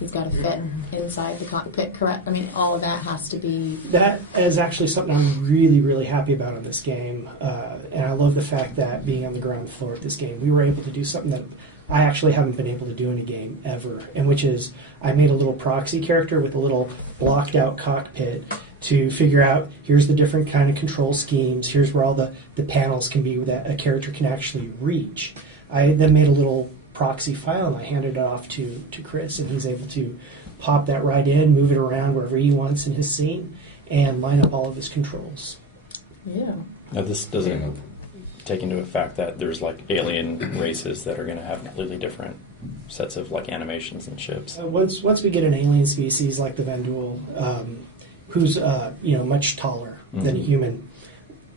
He's got to fit inside the cockpit, correct? I mean, all of that has to be... That is actually something I'm really, really happy about in this game. And I love the fact that being on the ground floor of this game, we were able to do something that I actually haven't been able to do in a game ever, and which is I made a little proxy character with a little blocked out cockpit to figure out here's the different kind of control schemes, here's where all the panels can be that a character can actually reach. I then made a little proxy file and I handed it off to Chris, and he's able to pop that right in, move it around wherever he wants in his scene, and line up all of his controls. Yeah. Now this doesn't take into effect that there's like alien races that are going to have completely different sets of like animations and ships. Once we get an alien species like the Vandul, who's much taller than a human,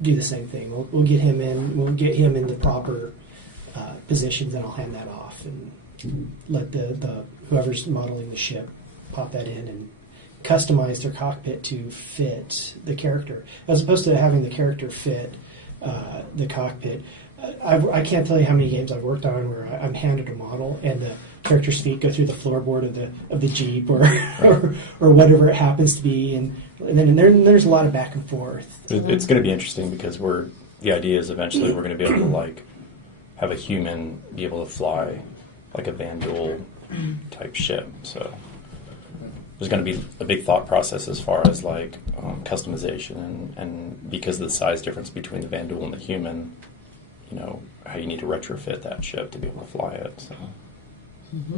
do the same thing. We'll get him in. We'll get him in the proper positions, and I'll hand that off and let the whoever's modeling the ship pop that in and customize their cockpit to fit the character, as opposed to having the character fit the cockpit. I can't tell you how many games I've worked on where I'm handed a model and the character's feet go through the floorboard of the Jeep or whatever it happens to be, and then there's a lot of back and forth. It's going to be interesting because the idea is eventually we're going to be able to like have a human be able to fly like a Vandul type ship. So there's going to be a big thought process as far as like customization and because of the size difference between the Vandul and the human, how you need to retrofit that ship to be able to fly it. So.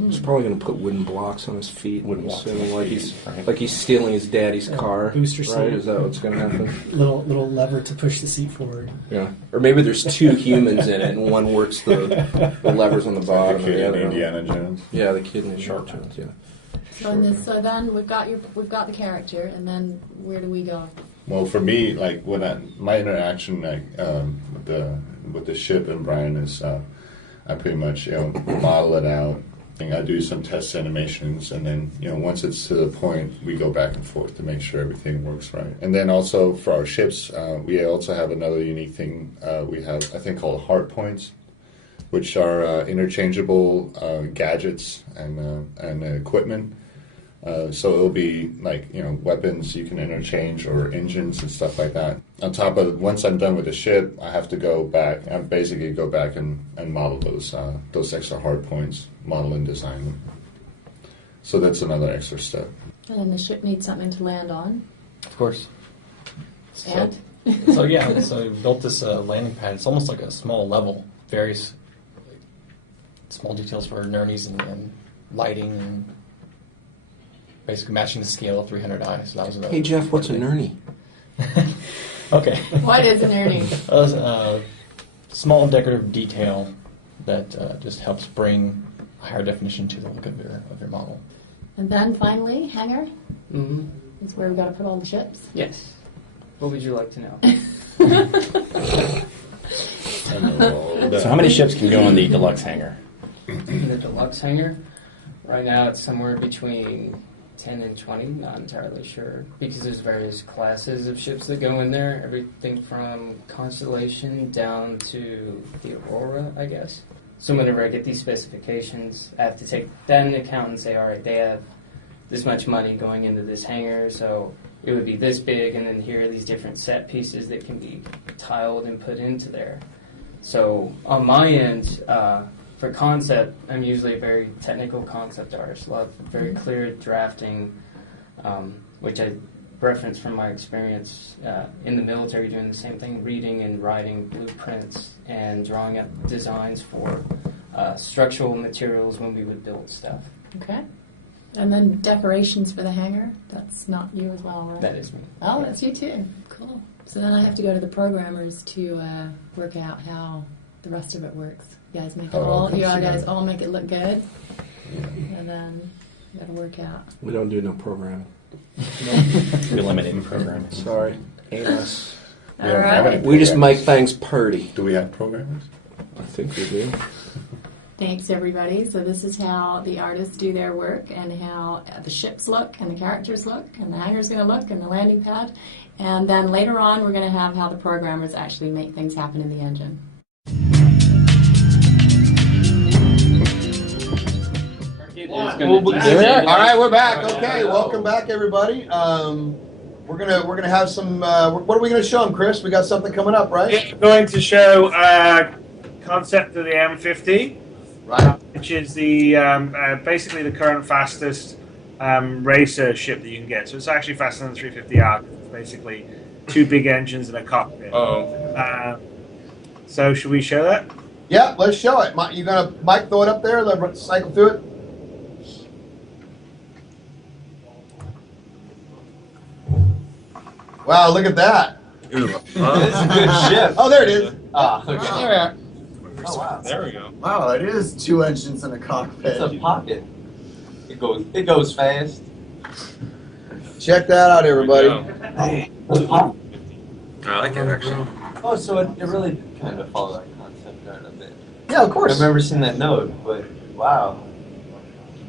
He's probably going to put wooden blocks on his feet. Wooden blocks on his feet, like he's stealing his daddy's car. Booster seat. Right? Is that what's going to happen? Little lever to push the seat forward. Yeah. Or maybe there's two humans in it, and one works the levers on the bottom. The kid and the in other Indiana Jones. Yeah, the kid in Indiana Jones. Yeah. So then we've got the character, and then where do we go? Well, for me, like my interaction with the ship and Brian is I pretty much model it out. I do some test animations, and then once it's to the point, we go back and forth to make sure everything works right. And then also for our ships, we also have another unique thing. We have a thing called hard points, which are interchangeable gadgets and equipment. So it'll be like weapons you can interchange or engines and stuff like that. On top of once I'm done with the ship, I have to go back. I basically go back and model those extra hard points, model and design them. So that's another extra step. And then the ship needs something to land on. Of course. And? So we built this landing pad. It's almost like a small level. Various small details for nernies and lighting and basically matching the scale of 300i. So that was Hey Jeff, what's a nerny? Okay. What is an earning? A small decorative detail that just helps bring a higher definition to the look of your model. And then finally, hangar Mm-hmm. is where we've got to put all the ships. Yes. What would you like to know? So how many ships can go in the deluxe hangar? In the deluxe hangar, right now it's somewhere between 10 and 20, not entirely sure, because there's various classes of ships that go in there, everything from Constellation down to the Aurora, I guess. So whenever I get these specifications, I have to take that into account and say, all right, they have this much money going into this hangar, so it would be this big, and then here are these different set pieces that can be tiled and put into there. So on my end, for concept, I'm usually a very technical concept artist, a lot of very clear drafting, which I reference from my experience in the military doing the same thing, reading and writing blueprints and drawing up designs for structural materials when we would build stuff. Okay. And then decorations for the hangar, that's not you as well, right? That is me. Oh, that's you too. Cool. So then I have to go to the programmers to work out how the rest of it works. You guys make all make it look good, and then you got to work out. We don't do no programming. We eliminated programming. Sorry, ain't us. All right. We just make things pretty. Do we have programmers? I think we do. Thanks, everybody. So this is how the artists do their work and how the ships look and the characters look and the hangar's going to look and the landing pad. And then later on, we're going to have how the programmers actually make things happen in the engine. gonna do Here we are. it. All right, we're back. Okay, welcome back, everybody. We're gonna have some. What are we gonna show them, Chris? We got something coming up, right? We're going to show concept of the M50, Right. which is the basically the current fastest racer ship that you can get. So it's actually faster than the 350R. It's basically two big engines and a cockpit. So should we show that? Yeah, let's show it. You gonna Mike throw it up there? Let's cycle through it. Wow, look at that. This is a good ship. Oh, there it is. Okay. There we are. Oh, wow. There we go. Wow, it is 2 engines and a cockpit. It's a pocket. It goes fast. Check that out, everybody. I like it actually. Oh, so it really kind of follows that concept art a bit. Yeah, of I've course. never seen that note, but wow.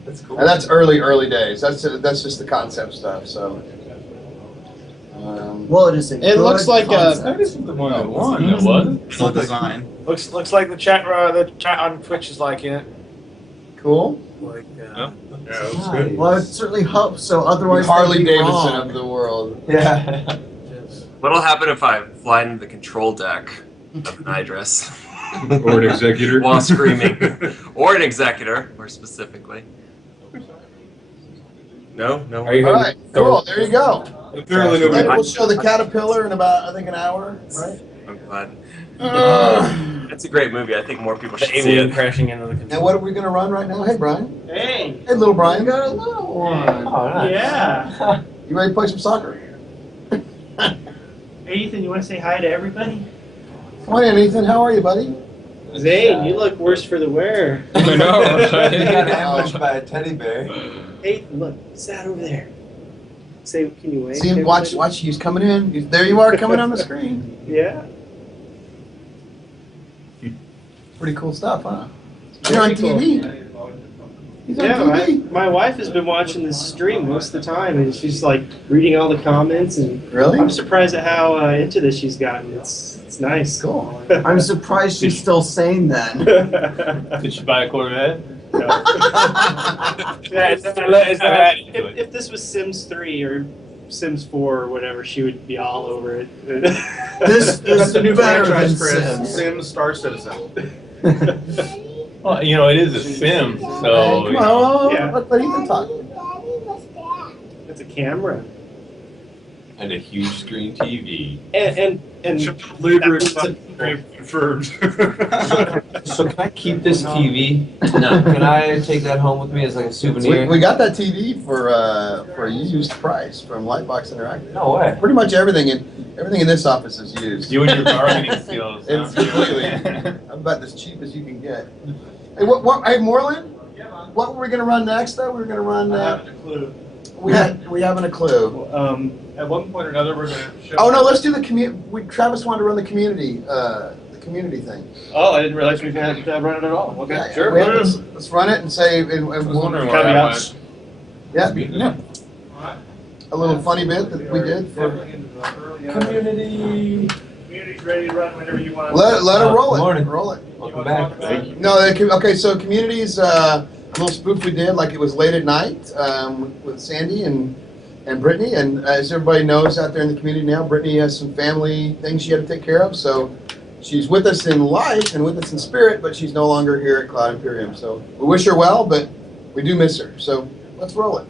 That's cool. And that's early days. That's just the concept stuff. So. Well, it is a It good looks like concept. The one that won. That was. Full design. Looks like the chat on Twitch is liking it. Cool. Like, Yeah. Yeah, it was good. Well, I certainly hope so. Otherwise, Harley they'd be Davidson wrong. of the world. Yeah. What'll happen if I fly into the control deck of an Idris Or an executor. while screaming, or an executor, more specifically? No. Are you All going right, cool. There you go. Apparently Then nobody. we'll show the caterpillar in about, I think, an hour, right? I'm glad. It's a great movie. I think more people the should see alien it. crashing into the And control? what are we gonna run right now? Hey, Brian. hey, Hey, little Brian. You got a little one. Oh, nice. yeah. You ready to play some soccer? Hey, Ethan, you want to say hi to everybody? Come on in, Ethan. How are you, buddy? Zane, you look worse for the wear. I know. He got ambushed by a teddy bear. Hey, look, what's that over there? Say, can you wave? See him? Watch. He's coming in. There you are, coming on the screen. Yeah. Pretty cool stuff, huh? You're on TV. He's on Yeah, TV. my wife has been watching this stream most of the time, and she's like reading all the comments, and Really? I'm surprised at how into this she's gotten. It's nice. Cool. I'm surprised she's still sane then. Did she buy a Corvette? If this was Sims 3 or Sims 4 or whatever, she would be all over it. This is the new better than franchise, Chris. Sims. Sims Star Citizen. Well, you know, it is a sim, so. Hey, come on. Yeah. Let Ethan talk. It's a camera, And a huge screen TV. and Confirmed. So can I keep this TV? No. Can I take that home with me as like a souvenir? We got that TV for a used price from Lightbox Interactive. No way. Pretty much everything in this office is used. You and your bargaining skills. It's huh? completely about as cheap as you can get. Hey, hey, Moreland? What were we gonna run next? Though we were gonna run. I haven't a clue. We haven't a clue. At one point or another, we're going to show. Oh no, let's do the community. Travis wanted to run the community thing. oh, I didn't realize we had run it at all. Okay, Yeah, sure. we have- let's run it and say. And I was we'll, wondering where that went. yeah, a little funny bit that we did for community. Community's ready to run whenever you want. Let it roll it. Morning. Roll it. Welcome back. No, okay. So communities, a little spoof we did, like it was late at night with Sandy and Brittany. And as everybody knows out there in the community now, Brittany has some family things she had to take care of. So she's with us in life and with us in spirit, but she's no longer here at Cloud Imperium. So we wish her well, but we do miss her. So let's roll it.